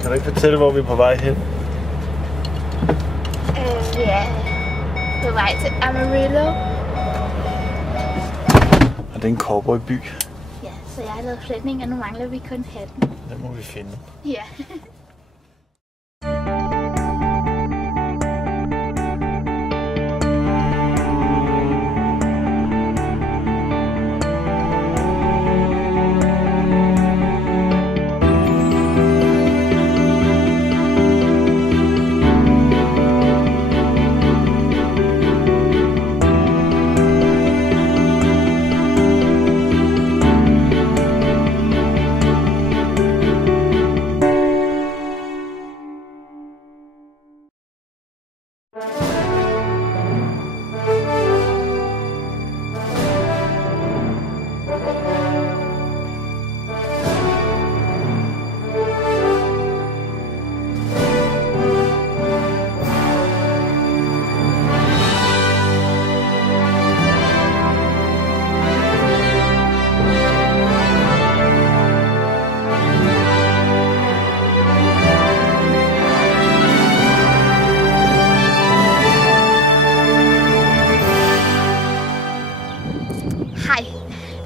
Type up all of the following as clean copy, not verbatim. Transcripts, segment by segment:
Kan du ikke fortælle, hvor vi er på vej hen? Ja. På vej til Amarillo. Og det er en cowboyby. Ja, så jeg har lavet flætning, og nu mangler vi kun hatten. Den må vi finde. Ja.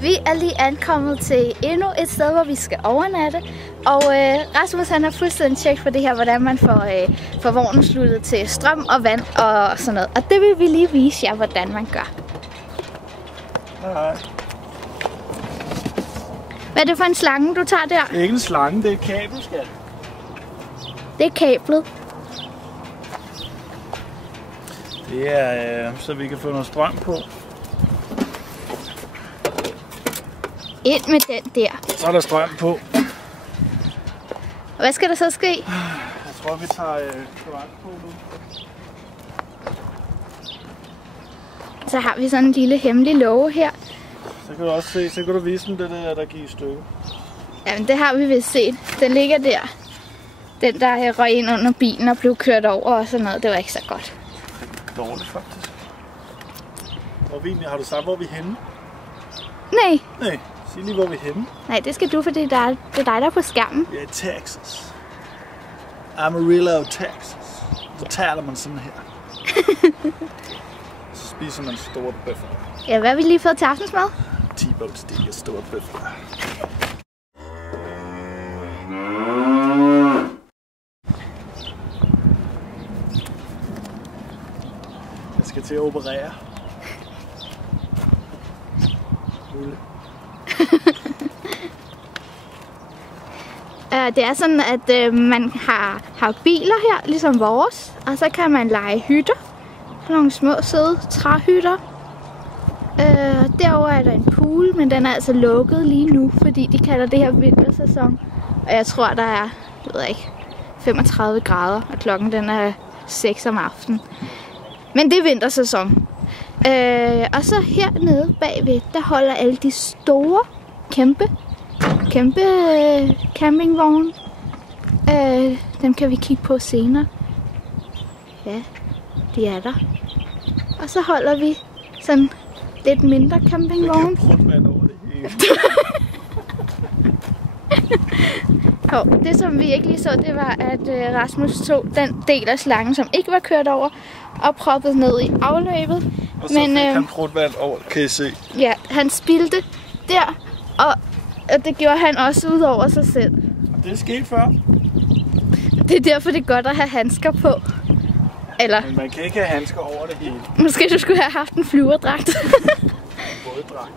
Vi er lige ankommet til endnu et sted, hvor vi skal overnatte. Og Rasmus han har fuldstændig tjekket på det her, hvordan man får vognen sluttet til strøm og vand og sådan noget. Og det vil vi lige vise jer, hvordan man gør. Hej. Hvad er det for en slange, du tager der? Det er ikke en slange, det er et kabel, skat. Det er kablet. Det er, så vi kan få noget strøm på. Ind med den der. Så er der strøm på. Og hvad skal der så ske? Jeg tror, vi tager kloak på nu. Så har vi sådan en lille hemmelig låge her. Så kan du også se, så kan du vise dem det der giver stykke. Jamen det har vi vist set. Den ligger der. Den der røg ind under bilen og blev kørt over og sådan noget. Det var ikke så godt. Dårligt faktisk. Har du sagt, hvor vi er henne? Nej. Nej. Sig lige, hvor vi er henne. Nej, det skal du, fordi det er dig, der er på skærmen. Vi er i Texas. Amarillo, Texas. Så taler man sådan her. Så spiser man store bøffer. Ja, hvad har vi lige fået til aftensmad? T-bone steak og store bøffer. Jeg skal til at operere. Ulle. Det er sådan, at man har biler her, ligesom vores. Og så kan man leje hytter. Nogle små søde træhytter. Derover er der en pool, men den er altså lukket lige nu, fordi de kalder det her vintersæson. Og jeg tror, der er, jeg ved ikke, 35 grader, og klokken den er 6 om aftenen. Men det er vintersæson. Og så hernede bagved, der holder alle de store, kæmpe campingvogne. Dem kan vi kigge på senere. Ja, de er der. Og så holder vi sådan lidt mindre campingvogne. Det kan prutmand over det hele. Det som vi ikke lige så, det var, at Rasmus tog den del af slangen, som ikke var kørt over, og proppede ned i afløbet. Og så fik han prutmand over, kan I se. Ja, han spildte der, og det gjorde han også ud over sig selv. Og det er sket før. Det er derfor, det er godt at have handsker på. Eller men man kan ikke have handsker over det hele. Måske du skulle have haft en flyverdragt. Båddragt.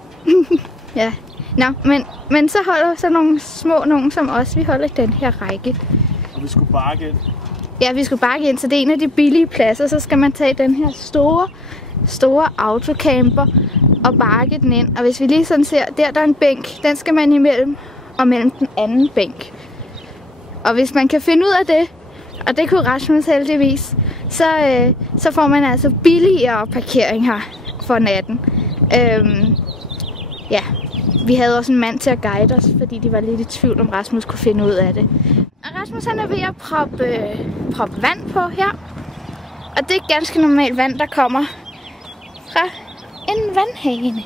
Ja. Nå, men så holder så nogle små nogen som os. Vi holder i den her række. Og vi skulle bakke ind. Ja, vi skulle bakke ind, så det er en af de billige pladser. Så skal man tage den her store autocamper og bakke den ind. Og hvis vi lige sådan ser, der er en bænk. Den skal man imellem og mellem den anden bænk. Og hvis man kan finde ud af det, og det kunne Rasmus heldigvis, så får man altså billigere parkering her for natten. Ja, vi havde også en mand til at guide os, fordi de var lidt i tvivl, om Rasmus kunne finde ud af det. Og Rasmus han er ved at proppe vand på her. Og det er ganske normalt vand, der kommer fra en vandhane.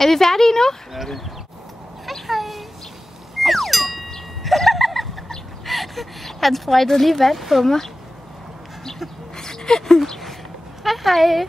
Er vi færdige nu? Ja, det. Hej hej. Han sprøjtede lige vand på mig. Hej hej.